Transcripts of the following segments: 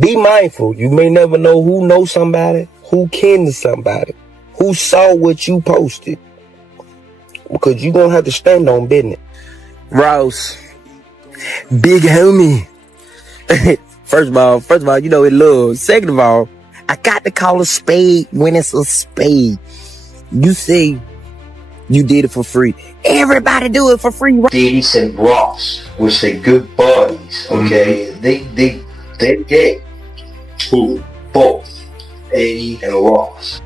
Be mindful. You may never know who knows somebody, who kin to somebody, who saw what you posted. Because you're going to have to stand on business. Ross, big homie. First of all, you know it love. Second of all, I got to call a spade when it's a spade. You say you did it for free. Everybody do it for free. Diddy and Ross, which they good buddies, okay? They're gay. Who? Both. Eddie and Ross.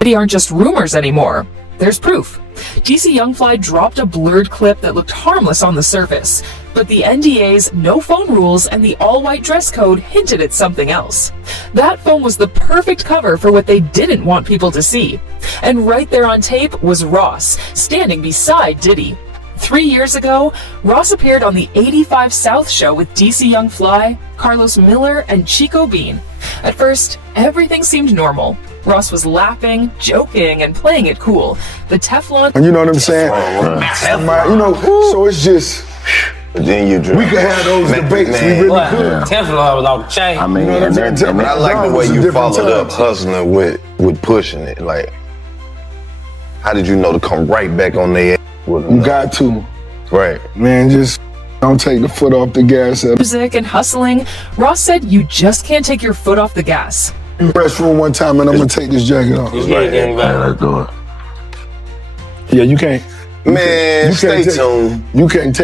They aren't just rumors anymore. There's proof. DC Young Fly dropped a blurred clip that looked harmless on the surface, but the NDA's no phone rules and the all-white dress code hinted at something else. That phone was the perfect cover for what they didn't want people to see. And right there on tape was Ross, standing beside Diddy. 3 years ago, Ross appeared on the 85 South show with DC Young Fly, Carlos Miller, and Chico Bean. At first, everything seemed normal. Ross was laughing, joking, and playing it cool. The Teflon... You know what I'm saying? You know, so it's just... Then you we could have those debates. We really could. Teflon was off the chain. I mean, you know and I like the way you followed up hustling with pushing it. Like, how did you know to come right back on their ass? You got to. Right. Man, just don't take the foot off the gas. Music and hustling, Ross said you just can't take your foot off the gas. Restroom one time and I'm gonna take this jacket off. Let's do it. Yeah, you can't. Man, stay tuned. You can't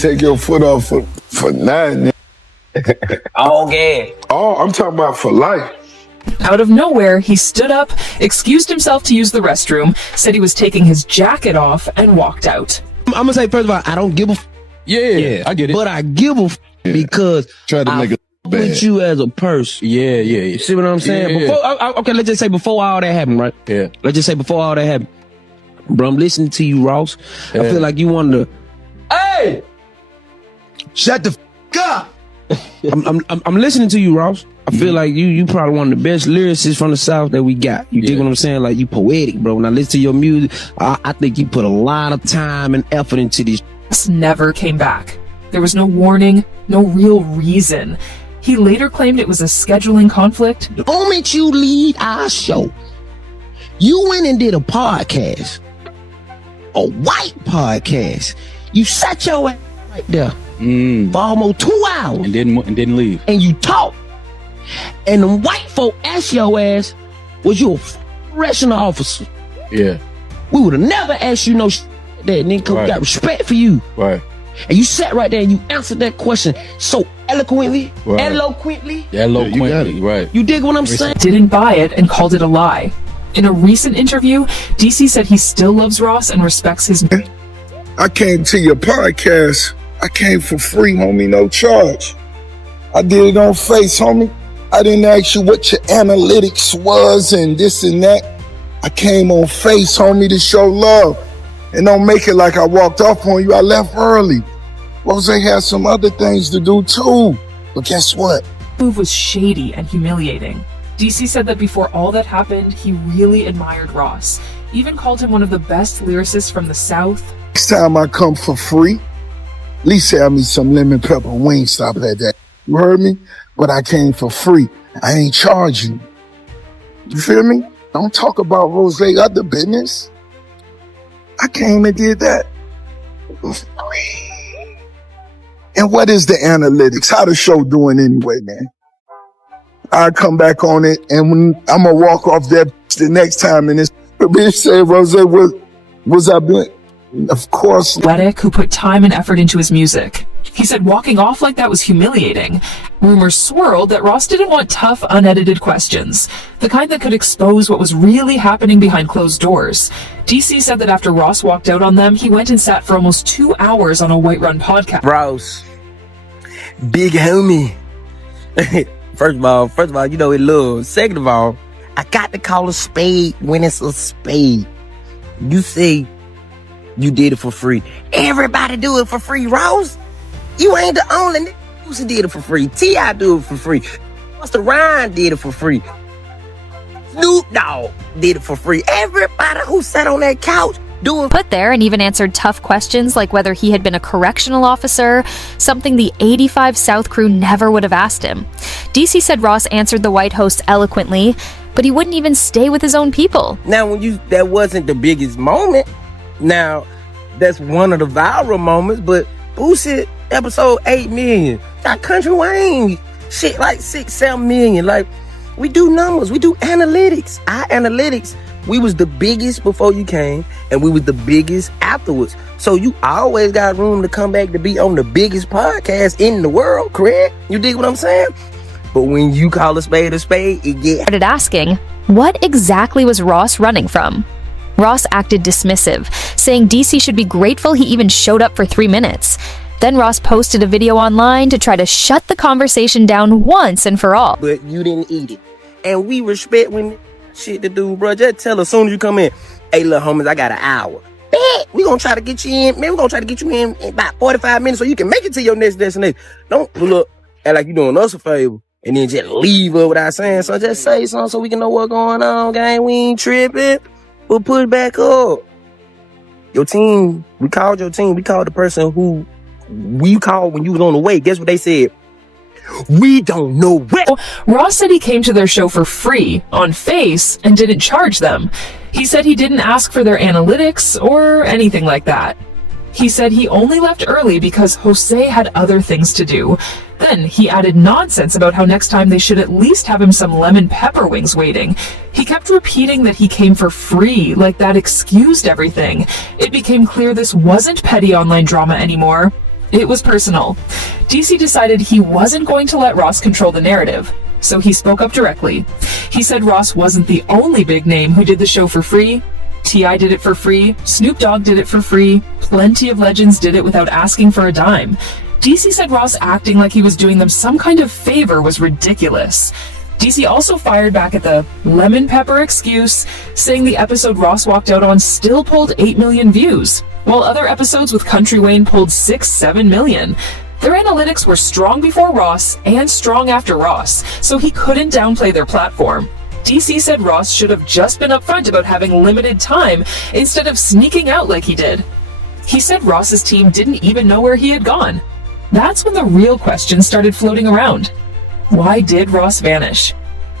take your foot off for nothing. All gas. Oh, I'm talking about for life. Out of nowhere, he stood up, excused himself to use the restroom, said he was taking his jacket off, and walked out. I'm gonna say, first of all, I don't give a Yeah, I get it. but I give a because Try to make it bad. with you as a person. Yeah. You see what I'm saying? Yeah. Before, okay, let's just say before all that happened, right? Yeah. Let's just say before all that happened. Bro, I'm listening to you, Ross. I feel like you wanted to. Hey, shut the up. I'm listening to you, Ross. I feel like you probably one of the best lyricists from the South that we got. You dig what I'm saying? Like, you poetic, bro. When I listen to your music, I think you put a lot of time and effort into this. Ross never came back. There was no warning, no real reason. He later claimed it was a scheduling conflict. The moment you lead our show, you went and did a podcast, a white podcast. You sat your ass right there for almost 2 hours And didn't leave. and you talked. And the white folk asked your ass, was you a correctional officer? Yeah. We would have never asked you no that, and then we got respect for you. Right. And you sat right there and you answered that question so eloquently, Right. eloquently. Eloquently, right. You dig what I'm saying? Didn't buy it and called it a lie. In a recent interview, DC said he still loves Ross and respects his... I came to your podcast. I came for free, homie, no charge. I did it on face, homie. I didn't ask you what your analytics was and this and that. I came on face, homie, to show love. And don't make it like I walked off on you. I left early. Rose had some other things to do too. But guess what? The move was shady and humiliating. DC said that before all that happened, he really admired Ross. Even called him one of the best lyricists from the South. Next time I come for free, at least have me some lemon pepper wings. Stop at that. You heard me? But I came for free. I ain't charging. You feel me? Don't talk about Rose other business. I came and did that for free. And what is the analytics? How the show doing anyway, man? I come back on it, and when I'm gonna walk off that the next time, and this bitch say, Rose, was I doing? Of course. Poetic, who put time and effort into his music. He said walking off like that was humiliating. Rumors swirled that Ross didn't want tough, unedited questions, the kind that could expose what was really happening behind closed doors. DC said that after Ross walked out on them, he went and sat for almost 2 hours on a White Run podcast. Ross, big homie. First of all, you know it love. Second of all, I got to call a spade when it's a spade. You say you did it for free. Everybody do it for free, Ross. You ain't the only nigga who did it for free. T.I. do it for free. Busta Rhymes did it for free. Snoop Dogg did it for free. Everybody who sat on that couch put there and even answered tough questions like whether he had been a correctional officer, something the 85 South crew never would have asked him. DC said Ross answered the white host eloquently, but he wouldn't even stay with his own people. Now, that wasn't the biggest moment. Now, that's one of the viral moments, but Boosie episode 8 million. Got Country Wayne shit like 6-7 million. Like, we do numbers, we do analytics. Our analytics, we was the biggest before you came, and we was the biggest afterwards. So you always got room to come back to be on the biggest podcast in the world, correct? You dig what I'm saying? But when you call a spade, it get started asking, what exactly was Ross running from? Ross acted dismissive, saying DC should be grateful he even showed up for 3 minutes. Then Ross posted a video online to try to shut the conversation down once and for all. But you didn't eat it. And we respect when shit to do, bro. Just tell us as soon as you come in, hey, little homies, I got an hour. Bet. We gonna try to get you in. Man, we gonna try to get you in about 45 minutes so you can make it to your next destination. Don't look act like you doing us a favor and then just leave her without saying something. Just say something so we can know what's going on, gang. We ain't tripping. We'll put it back up. Your team, we called your team. We called the person who we called when you was on the way. Guess what they said? We don't know where. Ross said he came to their show for free on Face and didn't charge them. He said he didn't ask for their analytics or anything like that. He said he only left early because Jose had other things to do. Then he added nonsense about how next time they should at least have him some lemon pepper wings waiting. He kept repeating that he came for free, like that excused everything. It became clear this wasn't petty online drama anymore. It was personal. DC decided he wasn't going to let Ross control the narrative, so he spoke up directly. He said Ross wasn't the only big name who did the show for free. T.I. did it for free, Snoop Dogg did it for free, plenty of legends did it without asking for a dime. DC said Ross acting like he was doing them some kind of favor was ridiculous. DC also fired back at the lemon pepper excuse, saying the episode Ross walked out on still pulled 8 million views, while other episodes with Country Wayne pulled 6-7 million. Their analytics were strong before Ross and strong after Ross, so he couldn't downplay their platform. DC said Ross should have just been upfront about having limited time instead of sneaking out like he did. He said Ross's team didn't even know where he had gone. That's when the real questions started floating around. Why did Ross vanish?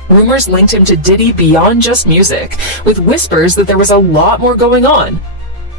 Rumors linked him to Diddy beyond just music, with whispers that there was a lot more going on.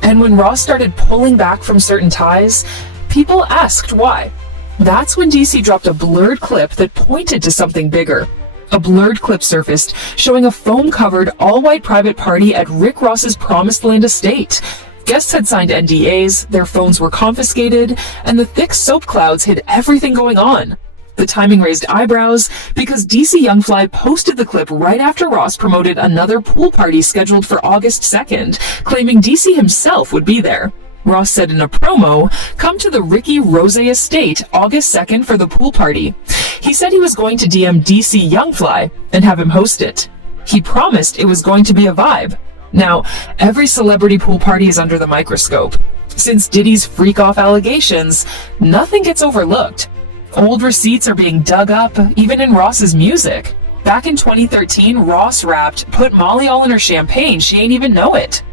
And when Ross started pulling back from certain ties, people asked why. That's when DC dropped a blurred clip that pointed to something bigger. A blurred clip surfaced showing a foam-covered, all-white private party at Rick Ross's Promised Land estate. Guests had signed NDAs, their phones were confiscated, and the thick soap clouds hid everything going on. The timing raised eyebrows because DC Youngfly posted the clip right after Ross promoted another pool party scheduled for August 2nd, claiming DC himself would be there. Ross said in a promo, "Come to the Ricky Rose estate August 2nd for the pool party." He said he was going to DM DC Youngfly and have him host it. He promised it was going to be a vibe. Now, every celebrity pool party is under the microscope. Since Diddy's freak-off allegations, nothing gets overlooked. Old receipts are being dug up, even in Ross's music. Back in 2013, Ross rapped, "Put Molly all in her champagne, she ain't even know it."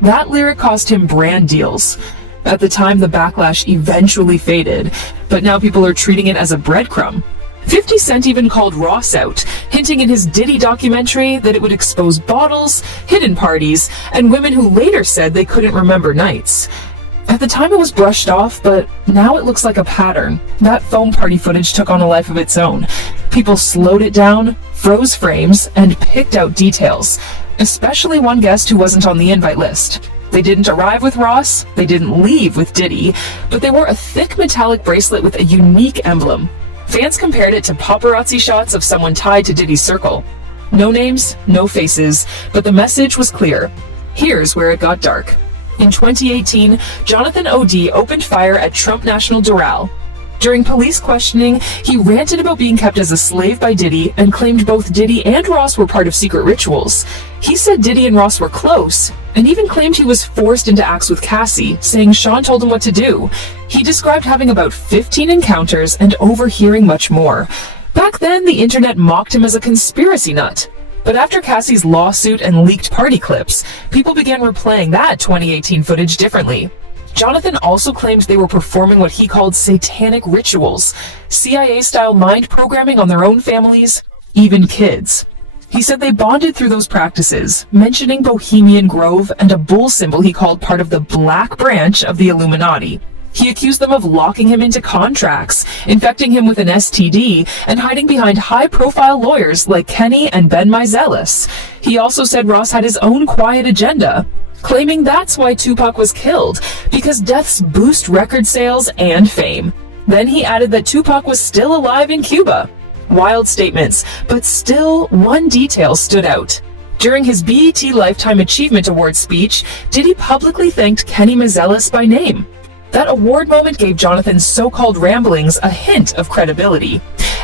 That lyric cost him brand deals. At the time, the backlash eventually faded, but now people are treating it as a breadcrumb. 50 Cent even called Ross out, hinting in his Diddy documentary that it would expose bottles, hidden parties, and women who later said they couldn't remember nights. At the time it was brushed off, but now it looks like a pattern. That foam party footage took on a life of its own. People slowed it down, froze frames, and picked out details, especially one guest who wasn't on the invite list. They didn't arrive with Ross, they didn't leave with Diddy, but they wore a thick metallic bracelet with a unique emblem. Fans compared it to paparazzi shots of someone tied to Diddy's circle. No names, no faces, but the message was clear. Here's where it got dark. In 2018, Jonathan O.D. opened fire at Trump National Doral. During police questioning, he ranted about being kept as a slave by Diddy and claimed both Diddy and Ross were part of secret rituals. He said Diddy and Ross were close, and even claimed he was forced into acts with Cassie, saying Sean told him what to do. He described having about 15 encounters and overhearing much more. Back then, the internet mocked him as a conspiracy nut. But after Cassie's lawsuit and leaked party clips, people began replaying that 2018 footage differently. Jonathan also claimed they were performing what he called satanic rituals, CIA-style mind programming on their own families, even kids. He said they bonded through those practices, mentioning Bohemian Grove and a bull symbol he called part of the Black Branch of the Illuminati. He accused them of locking him into contracts, infecting him with an STD, and hiding behind high-profile lawyers like Kenny and Ben Meiselas. He also said Ross had his own quiet agenda, claiming that's why Tupac was killed, because deaths boost record sales and fame. Then he added that Tupac was still alive in Cuba. Wild statements, but still one detail stood out. During his BET Lifetime Achievement Award speech, Diddy publicly thanked Kenny Meiselas by name. That award moment gave Jonathan's so-called ramblings a hint of credibility.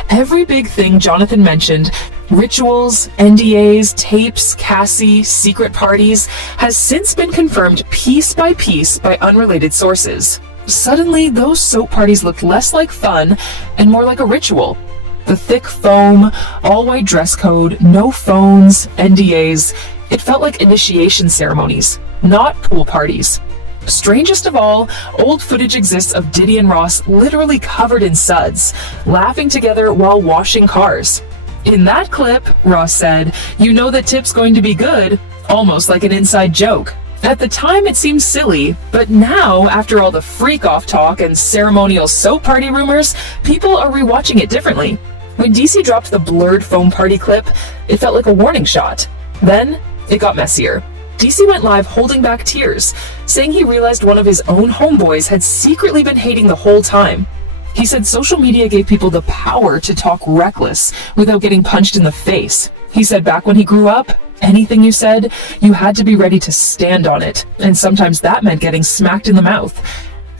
Every big thing Jonathan mentioned, rituals, NDAs, tapes, Cassie, secret parties, has since been confirmed piece by unrelated sources. Suddenly, those soap parties looked less like fun and more like a ritual. The thick foam, all-white dress code, no phones, NDAs. It felt like initiation ceremonies, not pool parties. Strangest of all, old footage exists of Diddy and Ross literally covered in suds, laughing together while washing cars. In that clip, Ross said, "You know that tip's going to be good," almost like an inside joke. At the time it seemed silly, but now, after all the freak-off talk and ceremonial soap party rumors, people are rewatching it differently. When DC dropped the blurred foam party clip, it felt like a warning shot. Then, it got messier. DC went live holding back tears, saying he realized one of his own homeboys had secretly been hating the whole time. He said social media gave people the power to talk reckless without getting punched in the face. He said back when he grew up, anything you said, you had to be ready to stand on it, and sometimes that meant getting smacked in the mouth.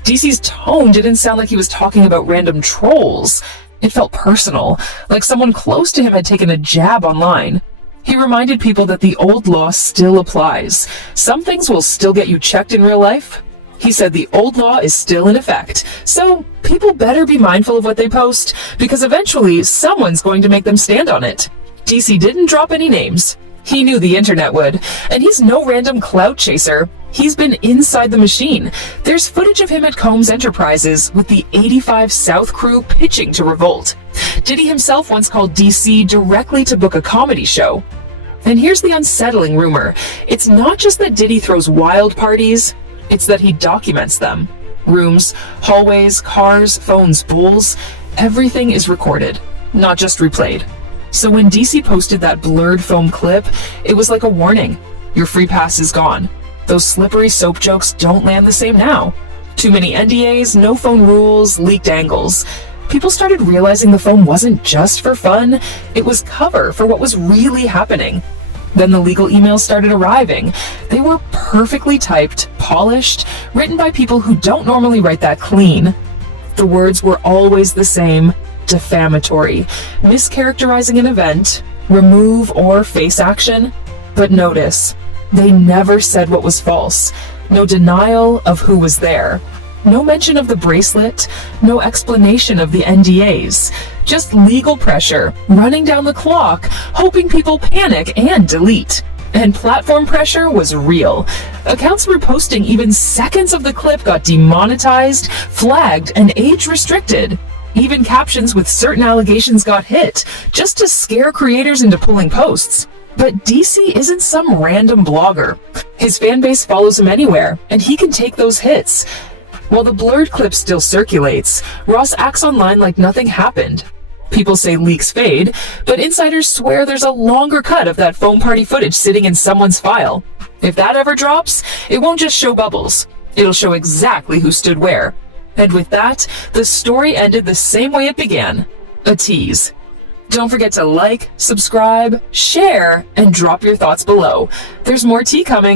DC's tone didn't sound like he was talking about random trolls. It felt personal, like someone close to him had taken a jab online. He reminded people that the old law still applies. Some things will still get you checked in real life. He said the old law is still in effect, so people better be mindful of what they post, because eventually someone's going to make them stand on it. DC didn't drop any names. He knew the internet would, and he's no random clout chaser. He's been inside the machine. There's footage of him at Combs Enterprises with the 85 South crew pitching to revolt. Diddy himself once called DC directly to book a comedy show. And here's the unsettling rumor. It's not just that Diddy throws wild parties, it's that he documents them. Rooms, hallways, cars, phones, bowls, everything is recorded, not just replayed. So when DC posted that blurred foam clip, it was like a warning. Your free pass is gone. Those slippery soap jokes don't land the same now. Too many NDAs, no phone rules, leaked angles. People started realizing the foam wasn't just for fun, it was cover for what was really happening. Then the legal emails started arriving. They were perfectly typed, polished, written by people who don't normally write that clean. The words were always the same: defamatory, mischaracterizing an event, remove or face action. But notice, they never said what was false. No denial of who was there. No mention of the bracelet, no explanation of the NDAs. Just legal pressure, running down the clock, hoping people panic and delete. And platform pressure was real. Accounts reposting even seconds of the clip got demonetized, flagged, and age restricted. Even captions with certain allegations got hit, just to scare creators into pulling posts. But DC isn't some random blogger. His fanbase follows him anywhere, and he can take those hits. While the blurred clip still circulates, Ross acts online like nothing happened. People say leaks fade, but insiders swear there's a longer cut of that foam party footage sitting in someone's file. If that ever drops, it won't just show bubbles. It'll show exactly who stood where. And with that, the story ended the same way it began. A tease. Don't forget to like, subscribe, share, and drop your thoughts below. There's more tea coming.